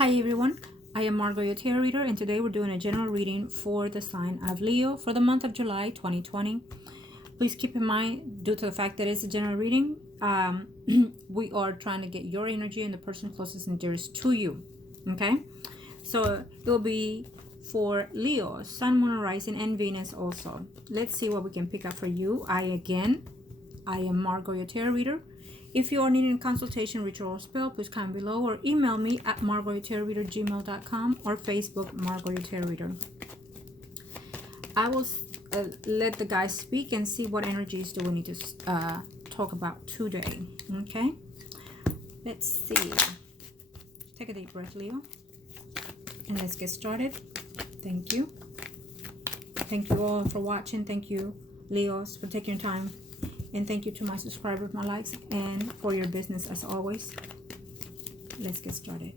Hi everyone, I am Margourtarotreader and today we're doing a general reading for the sign of Leo for the month of July 2020. Please keep in mind, due to the fact that it's a general reading, we are trying to get your energy and the person closest and dearest to you. Okay, so it will be for Leo, Sun, Moon, Rising, and Venus also. Let's see what we can pick up for you. I am Margourtarotreader. If you are needing a consultation, ritual, or spell, please comment below or email me at margourtarotreader@gmail.com or Facebook Margourtarotreader. I will let the guys speak and see what energies do we need to talk about today. Okay, let's see. Take a deep breath, Leo, and let's get started. Thank you. Thank you all for watching. Thank you, Leos, for taking your time. And thank you to my subscribers, my likes, and for your business as always. Let's get started.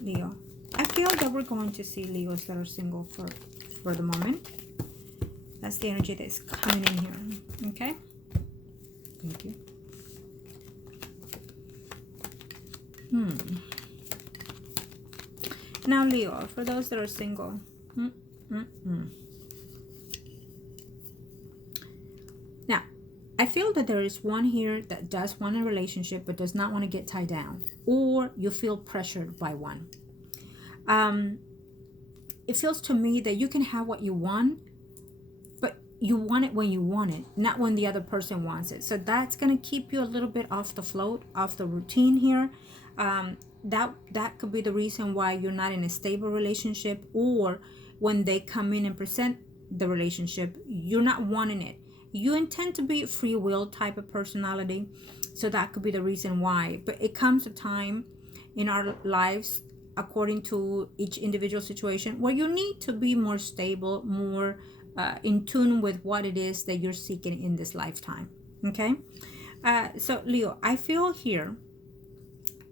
Leo. I feel that we're going to see Leos that are single for the moment. That's the energy that's coming in here. Okay? Thank you. Now, Leo, for those that are single. Now, I feel that there is one here that does want a relationship but does not want to get tied down, or you feel pressured by one. It feels to me that you can have what you want, but you want it when you want it, not when the other person wants it. So that's going to keep you a little bit off the float, off the routine here. That could be the reason why you're not in a stable relationship, or when they come in and present the relationship, you're not wanting it. You intend to be a free will type of personality, so that could be the reason why. But it comes a time in our lives, according to each individual situation, where you need to be more stable, more in tune with what it is that you're seeking in this lifetime. Okay, so Leo, I feel here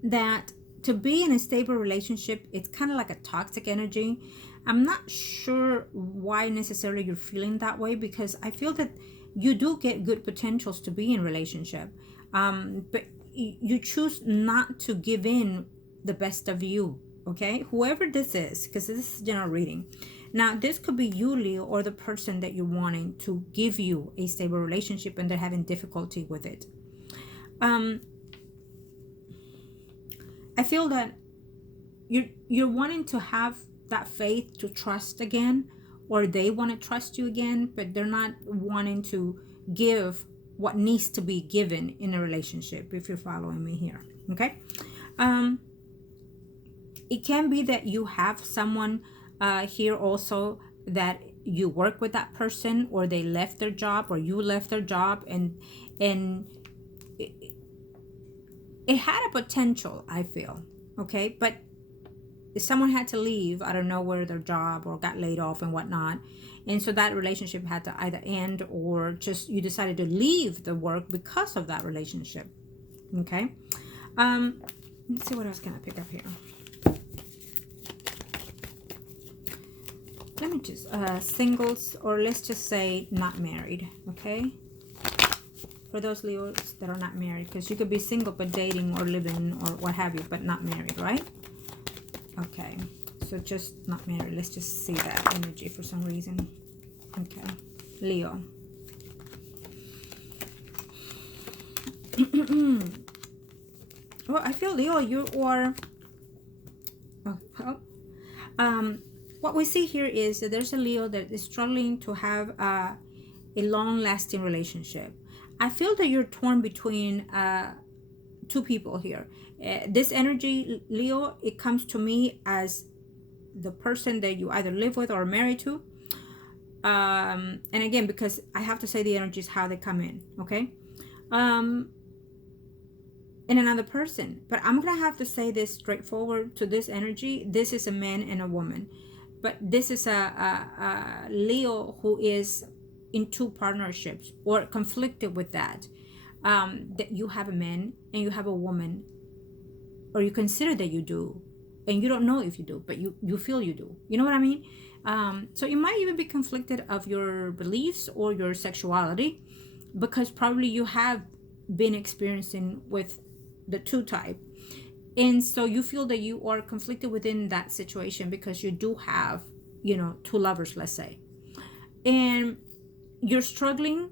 that to be in a stable relationship, it's kind of like a toxic energy. I'm not sure why necessarily you're feeling that way, because I feel that you do get good potentials to be in relationship, but you choose not to give in the best of you. Okay, whoever this is, because this is general reading. Now, this could be you, Leo, or the person that you're wanting to give you a stable relationship and they're having difficulty with it. I feel that you're wanting to have that faith to trust again, or they want to trust you again, but they're not wanting to give what needs to be given in a relationship, if you're following me here. Okay, it can be that you have someone here also that you work with that person, or they left their job, or you left their job, and it had a potential, I feel. Okay, but if someone had to leave, I don't know, where their job or got laid off and whatnot, and so that relationship had to either end, or just you decided to leave the work because of that relationship. Okay, let's see what else can I pick up here. Let me just singles, or let's just say not married. Okay, for those Leos that are not married, because you could be single but dating or living or what have you, but not married, right? Okay, so just not married. Let's just see that energy for some reason. Okay, Leo. Well, I feel, Leo, you are... what we see here is that there's a Leo that is struggling to have a long-lasting relationship. I feel that you're torn between two people here. This energy, Leo, it comes to me as the person that you either live with or are married to. And again, because I have to say the energies how they come in, okay? And another person. But I'm gonna have to say this straightforward to this energy. This is a man and a woman. But this is a Leo who is in two partnerships, or conflicted with that. That you have a man and you have a woman, or you consider that you do, and you don't know if you do, but you feel you do. You know what I mean? So you might even be conflicted of your beliefs or your sexuality, because probably you have been experiencing with the two type. And so you feel that you are conflicted within that situation because you do have, two lovers, let's say. And you're struggling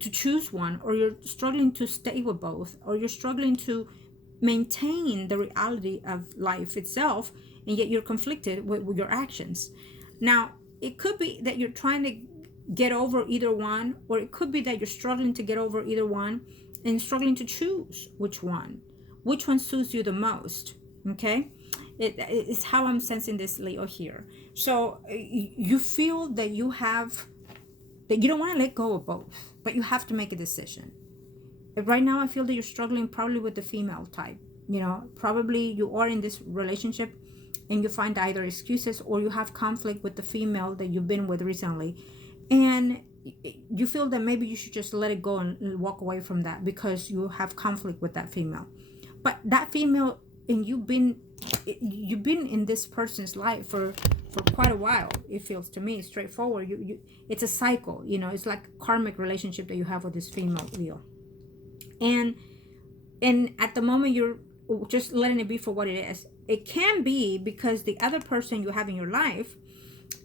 to choose one, or you're struggling to stay with both, or you're struggling to maintain the reality of life itself, and yet you're conflicted with your actions. Now, it could be that you're trying to get over either one, or it could be that you're struggling to get over either one and struggling to choose which one suits you the most. Okay, it's how I'm sensing this, Leo, here. So you feel that you don't want to let go of both, but you have to make a decision. Right now, I feel that you're struggling probably with the female type. Probably you are in this relationship and you find either excuses, or you have conflict with the female that you've been with recently, and you feel that maybe you should just let it go and walk away from that because you have conflict with that female. But that female, and you've been in this person's life for quite a while. It feels to me straightforward. It's a cycle. It's like a karmic relationship that you have with this female, Leo. And at the moment, you're just letting it be for what it is. It can be because the other person you have in your life,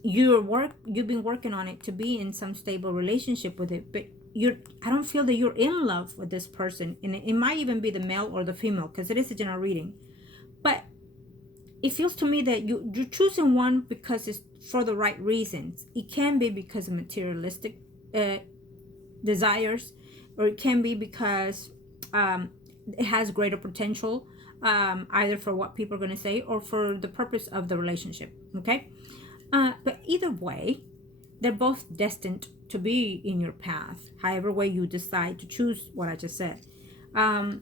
you've been working on it to be in some stable relationship with it, but I don't feel that you're in love with this person. And it might even be the male or the female, because it is a general reading. But it feels to me that you're choosing one because it's for the right reasons. It can be because of materialistic desires, or it can be because it has greater potential, either for what people are going to say or for the purpose of the relationship. Okay, but either way, they're both destined to be in your path, however way you decide to choose what I just said. And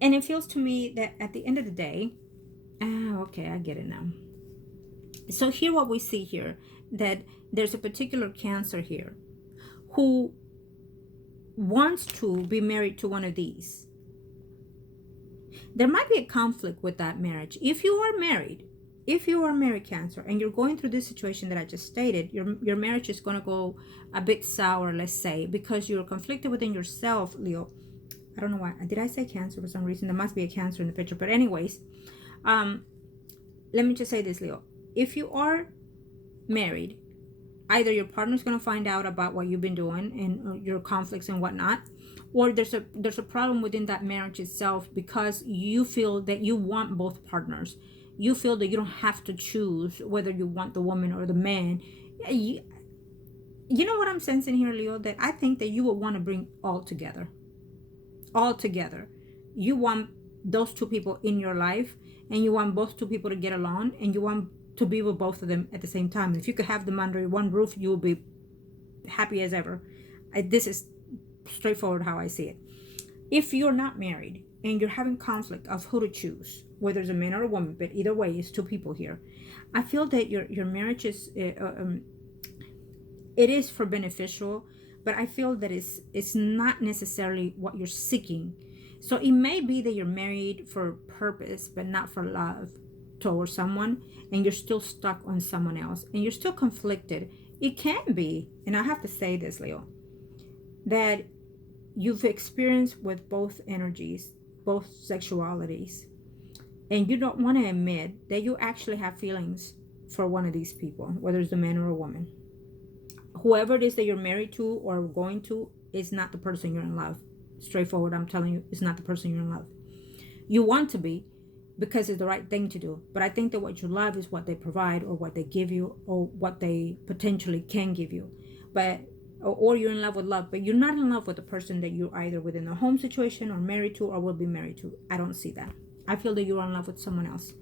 it feels to me that at the end of the day, okay, I get it now. So here, what we see here, that there's a particular Cancer here who wants to be married to one of these. There might be a conflict with that marriage. If you are married, Cancer, and you're going through this situation that I just stated, your marriage is going to go a bit sour, let's say, because you're conflicted within yourself, Leo. I don't know why. Did I say Cancer for some reason? There must be a Cancer in the picture. But anyways, let me just say this, Leo. If you are married, either your partner's going to find out about what you've been doing and your conflicts and whatnot, or there's a problem within that marriage itself because you feel that you want both partners. You feel that you don't have to choose whether you want the woman or the man. You know what I'm sensing here, Leo? That I think that you would want to bring all together. All together. You want those two people in your life, and you want both two people to get along, and you want to be with both of them at the same time. If you could have them under one roof, you will be happy as ever. This is straightforward how I see it. If you're not married and you're having conflict of who to choose, whether it's a man or a woman, but either way, it's two people here. I feel that your marriage is it is for beneficial, but I feel that it's not necessarily what you're seeking. So it may be that you're married for purpose, but not for love towards someone, and you're still stuck on someone else, and you're still conflicted. It can be, and I have to say this, Leo, that you've experienced with both energies, both sexualities, and you don't want to admit that you actually have feelings for one of these people, whether it's a man or a woman. Whoever it is that you're married to or going to is not the person you're in love. Straightforward, I'm telling you, it's not the person you're in love. You want to be because it's the right thing to do, but I think that what you love is what they provide or what they give you or what they potentially can give you. But or you're in love with love, but you're not in love with the person that you're either within a home situation or married to or will be married to. I don't see that. I feel that you're in love with someone else.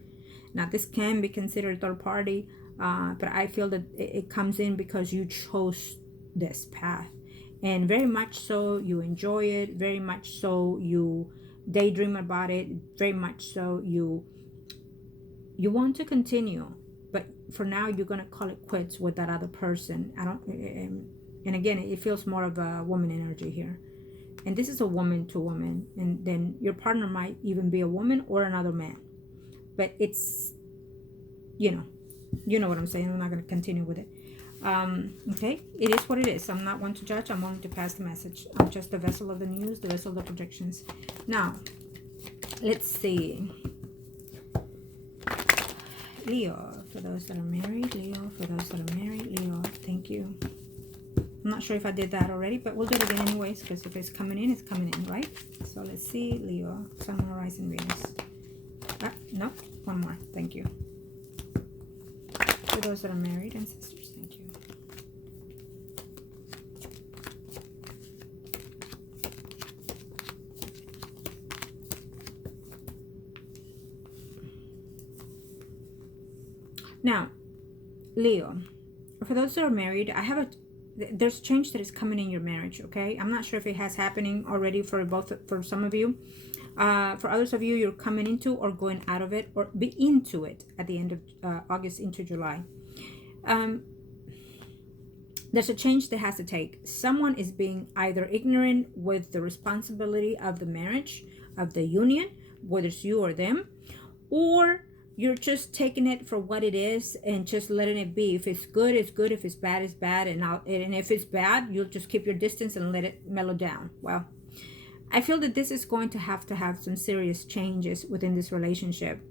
Now, this can be considered third party, but I feel that it comes in because you chose this path. And very much so, you enjoy it. Very much so, you daydream about it. Very much so, you want to continue. But for now, you're going to call it quits with that other person. And again, it feels more of a woman energy here. And this is a woman to woman. And then your partner might even be a woman or another man. But it's, you know what I'm saying. I'm not going to continue with it. Okay, it is what it is. I'm not one to judge. I'm only to pass the message. I'm just the vessel of the news, the vessel of the projections. Now, Let's see. Leo, for those that are married. Leo, for those that are married. Leo, thank you. I'm not sure if I did that already, but we'll do it again anyways, because if it's coming in, it's coming in, right? So let's see. Leo, Sun, Moon, Rising, Venus. No, one more. Thank you. For those that are married, ancestors, thank you. Now, Leo, for those that are married, there's change that is coming in your marriage, okay? I'm not sure if it has happening already for some of you. For others of you, you're coming into or going out of it, or be into it at the end of August into July. There's a change that has to take. Someone is being either ignorant with the responsibility of the marriage, of the union, whether it's you or them, or you're just taking it for what it is and just letting it be. If it's good, it's good. If it's bad, it's bad. And if it's bad, you'll just keep your distance and let it mellow down. Well, I feel that this is going to have some serious changes within this relationship.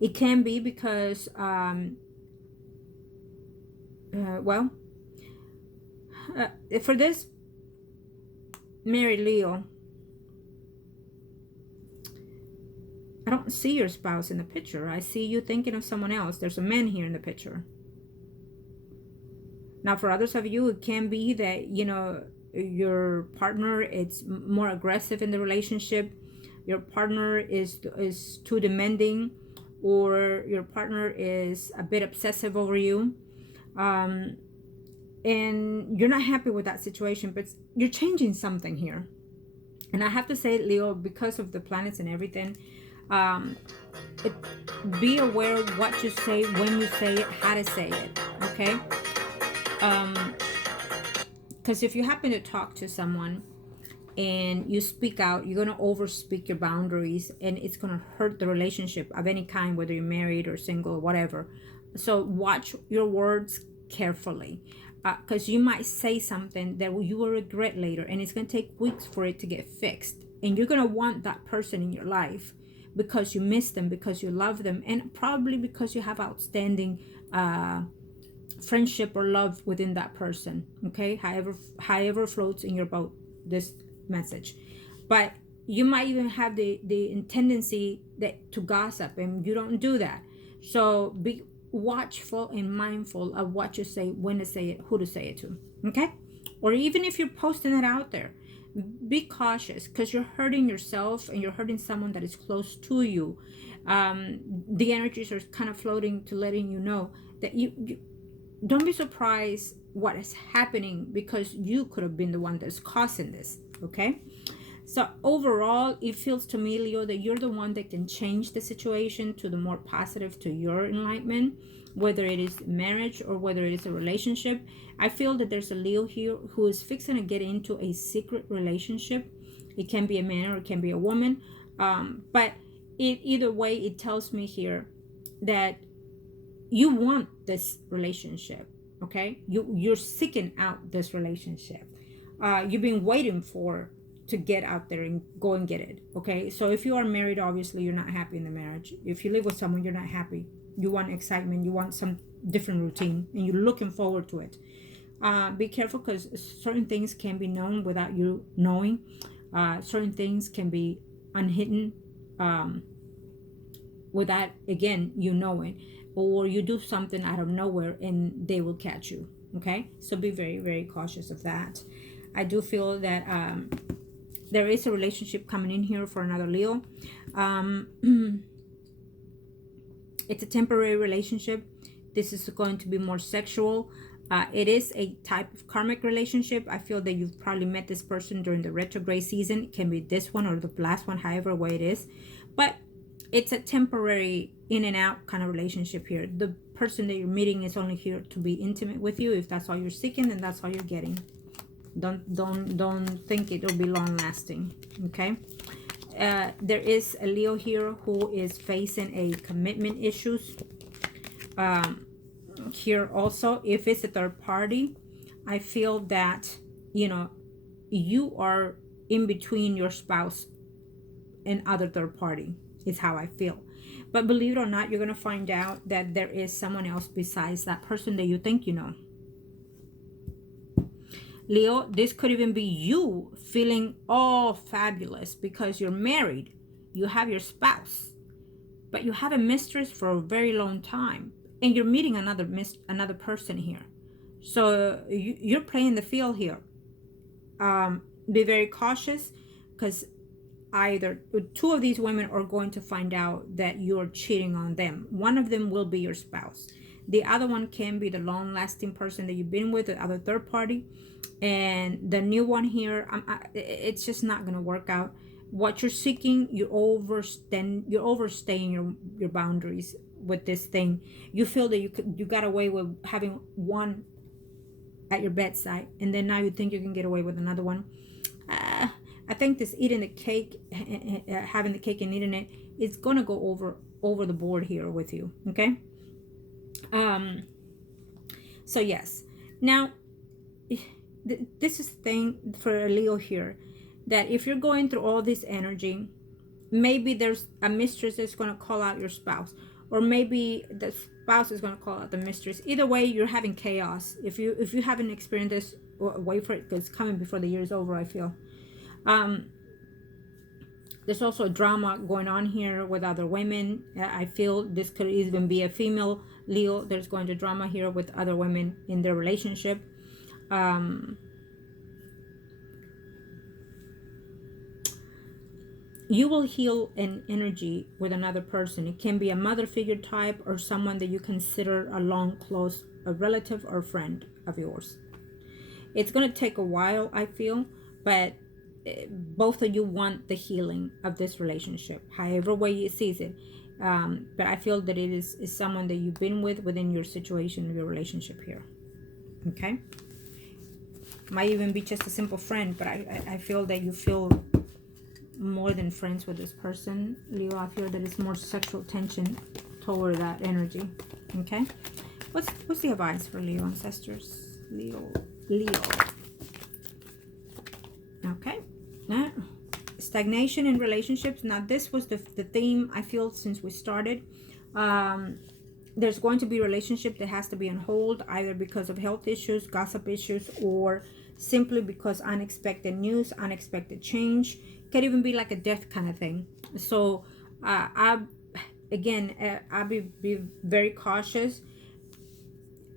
It can be because, for this married Leo, I don't see your spouse in the picture. I see you thinking of someone else. There's a man here in the picture. Now, for others of you, it can be that, your partner is more aggressive in the relationship. Your partner is too demanding, or your partner is a bit obsessive over you. And you're not happy with that situation, but you're changing something here. And I have to say, Leo, because of the planets and everything, be aware of what you say, when you say it, how to say it, okay? Because if you happen to talk to someone and you speak out, you're going to overspeak your boundaries, and it's going to hurt the relationship of any kind, whether you're married or single or whatever. So watch your words carefully, because you might say something that you will regret later, and it's going to take weeks for it to get fixed. And you're going to want that person in your life because you miss them, because you love them, and probably because you have outstanding friendship or love within that person, okay? However floats in your boat, this message. But you might even have the tendency to gossip, and you don't do that. So be watchful and mindful of what you say, when to say it, who to say it to, okay? Or even if you're posting it out there, be cautious, because you're hurting yourself and you're hurting someone that is close to you. The energies are kind of floating to letting you know that you don't be surprised what is happening, because you could have been the one that's causing this, okay? So overall, it feels to me, Leo, that you're the one that can change the situation to the more positive, to your enlightenment, whether it is marriage or whether it is a relationship. I feel that there's a Leo here who is fixing to get into a secret relationship. It can be a man or it can be a woman. But either way, it tells me here that you want this relationship, okay? You're seeking out this relationship. You've been waiting to get out there and go and get it, okay? So if you are married, obviously you're not happy in the marriage. If you live with someone, you're not happy. You want excitement, you want some different routine, and you're looking forward to it. Be careful, because certain things can be known without you knowing. Certain things can be unhidden without, again, you knowing. Or you do something out of nowhere and they will catch you, okay? So be very, very cautious of that. I do feel that there is a relationship coming in here for another Leo. It's a temporary relationship. This is going to be more sexual. It is a type of karmic relationship. I feel that you've probably met this person during the retrograde season. It can be this one or the last one, however way it is. But it's a temporary in and out kind of relationship here. The person that you're meeting is only here to be intimate with you. If that's all you're seeking, then that's all you're getting. Don't think it'll be long lasting, okay? There is a Leo here who is facing a commitment issues. Here also, if it's a third party, I feel that, you are in between your spouse and other third party, is how I feel. But believe it or not, you're going to find out that there is someone else besides that person that you think you know. Leo, this could even be you feeling all fabulous because you're married. You have your spouse, but you have a mistress for a very long time, and you're meeting another person here. So you're playing the field here. Be very cautious, because either two of these women are going to find out that you're cheating on them. One of them will be your spouse. The other one can be the long-lasting person that you've been with, the other third party. And the new one here, it's just not going to work out. What you're seeking, you're overstaying your boundaries with this thing. You feel that you got away with having one at your bedside, and then now you think you can get away with another one. I think this eating the cake, having the cake and eating it, is gonna go over the board here with you. Okay. So yes, now this is the thing for a Leo here, that if you're going through all this energy, maybe there's a mistress that's going to call out your spouse, or maybe the spouse is going to call out the mistress. Either way, you're having chaos. If you haven't experienced this, wait for it, because it's coming before the year is over, I feel. There's also a drama going on here with other women. I feel this could even be a female Leo. There's going to drama here with other women in their relationship. You will heal an energy with another person. It can be a mother figure type, or someone that you consider a relative or friend of yours. It's going to take a while, I feel, but both of you want the healing of this relationship, however way you sees it. But I feel that it is someone that you've been with within your situation, your relationship here. Okay? Might even be just a simple friend, but I feel that you feel more than friends with this person, Leo. I feel that it's more sexual tension toward that energy. Okay, what's the advice for Leo ancestors? Leo. Okay, stagnation in relationships. Now this was the theme, I feel, since we started. There's going to be a relationship that has to be on hold, either because of health issues, gossip issues, or simply because unexpected news, unexpected change. Could even be like a death kind of thing. So I'll be very cautious.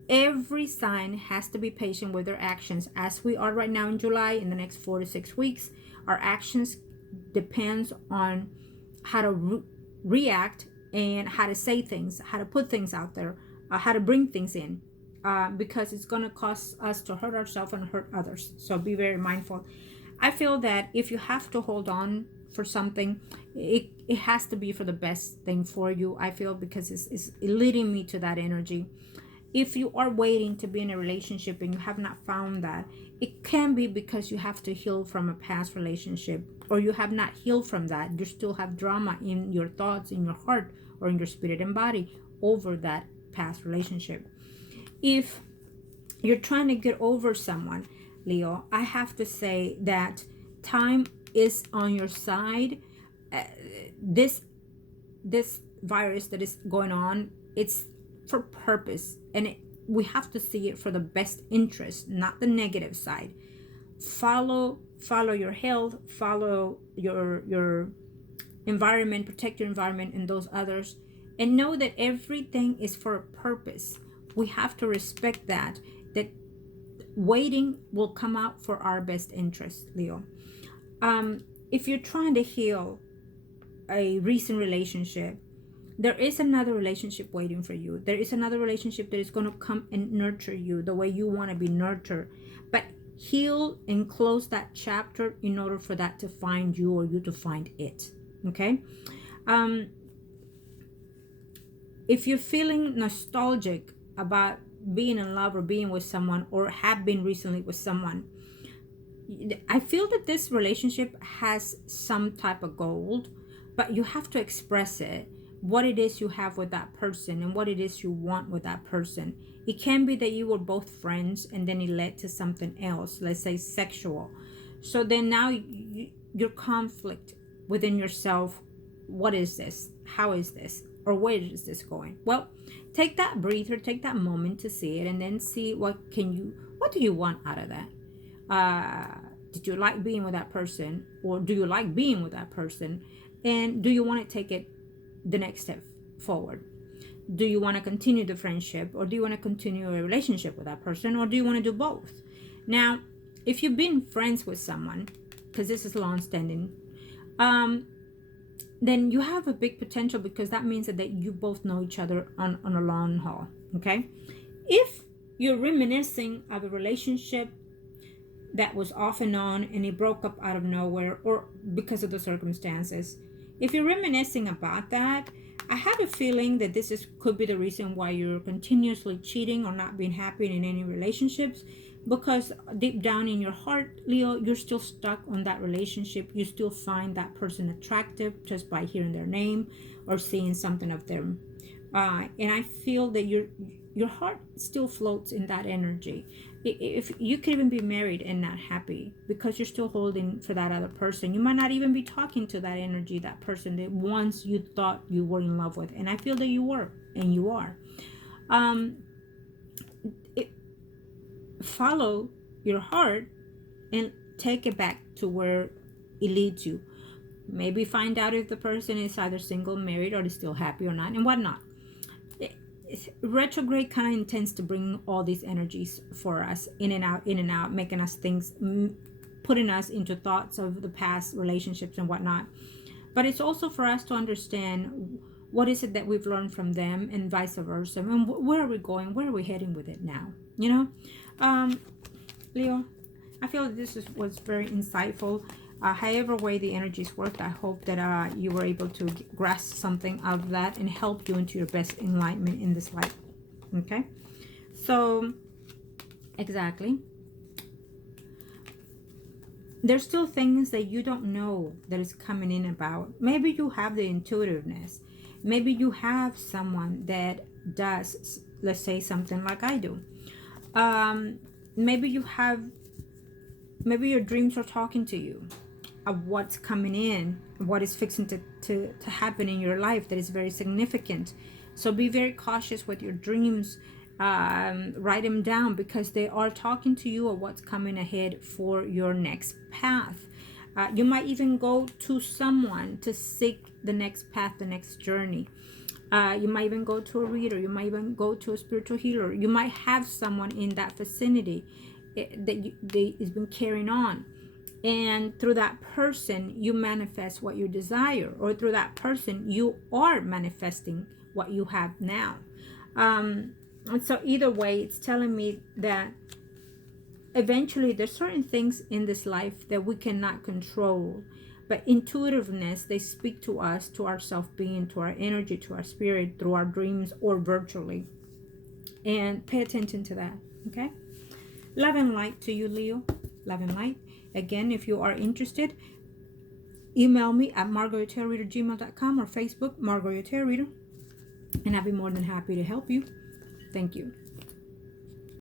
Every sign has to be patient with their actions. As we are right now in July, in the next 4 to 6 weeks, our actions depends on how to react and how to say things, how to put things out there, how to bring things in, because it's going to cause us to hurt ourselves and hurt others. So be very mindful. I feel that if you have to hold on for something, it has to be for the best thing for you, I feel, because it's leading me to that energy. If you are waiting to be in a relationship and you have not found that, it can be because you have to heal from a past relationship, or you have not healed from that. You still have drama in your thoughts, in your heart, or in your spirit and body over that past relationship. If you're trying to get over someone, Leo, I have to say that time is on your side. This virus that is going on, it's for purpose, and we have to see it for the best interest, not the negative side. Follow your health, follow your environment, protect your environment and those others, and know that everything is for a purpose. We have to respect that waiting will come out for our best interest, Leo. If you're trying to heal a recent relationship, there is another relationship waiting for you. There is another relationship that is going to come and nurture you the way you want to be nurtured. But heal and close that chapter in order for that to find you, or you to find it. Okay? If you're feeling nostalgic about being in love or being with someone, or have been recently with someone, I feel that this relationship has some type of gold, but you have to express it, what it is you have with that person and what it is you want with that person. It can be that you were both friends and then it led to something else, let's say sexual. So then now your conflict within yourself, what is this? How is this? Or where is this going? Well, take that breather, take that moment to see it, and then see what do you want out of that? Did you like being with that person, or do you like being with that person? And do you want to take it the next step forward? Do you want to continue the friendship, or do you want to continue a relationship with that person, or do you want to do both? Now, if you've been friends with someone, because this is long-standing, then you have a big potential, because that means that you both know each other on a long haul. Okay, if you're reminiscing of a relationship that was off and on and it broke up out of nowhere or because of the circumstances, if you're reminiscing about that, I have a feeling that could be the reason why you're continuously cheating or not being happy in any relationships, because deep down in your heart, Leo, you're still stuck on that relationship. You still find that person attractive just by hearing their name or seeing something of them. And I feel that your heart still floats in that energy. If you could even be married and not happy because you're still holding for that other person, you might not even be talking to that energy, that person that once you thought you were in love with. And I feel that you were, and you are. Follow your heart and take it back to where it leads you. Maybe find out if the person is either single, married, or is still happy or not, and whatnot. Retrograde kind of intends to bring all these energies for us in and out, making us things, putting us into thoughts of the past relationships and whatnot. But it's also for us to understand what is it that we've learned from them, and vice versa, and where are we going, where are we heading with it now, Leo, I feel that this was very insightful. However way the energies worked, I hope that you were able to grasp something out of that and help you into your best enlightenment in this life. Okay, so exactly, there's still things that you don't know that is coming in about. Maybe you have the intuitiveness. Maybe you have someone that does, let's say, something like I do. Maybe your dreams are talking to you of what's coming in, what is fixing to happen in your life that is very significant. So be very cautious with your dreams. Write them down, because they are talking to you of what's coming ahead for your next path. You might even go to someone to seek the next path, the next journey. You might even go to a reader. You might even go to a spiritual healer. You might have someone in that vicinity that has been carrying on. And through that person, you manifest what you desire. Or through that person, you are manifesting what you have now. And so either way, it's telling me that eventually there's certain things in this life that we cannot control. But intuitiveness, they speak to us, to our self-being, to our energy, to our spirit, through our dreams or virtually. And pay attention to that, okay? Love and light to you, Leo. Love and light. Again, if you are interested, email me at margourtarotreader@gmail.com or Facebook, Margourtarotreader, and I'll be more than happy to help you. Thank you.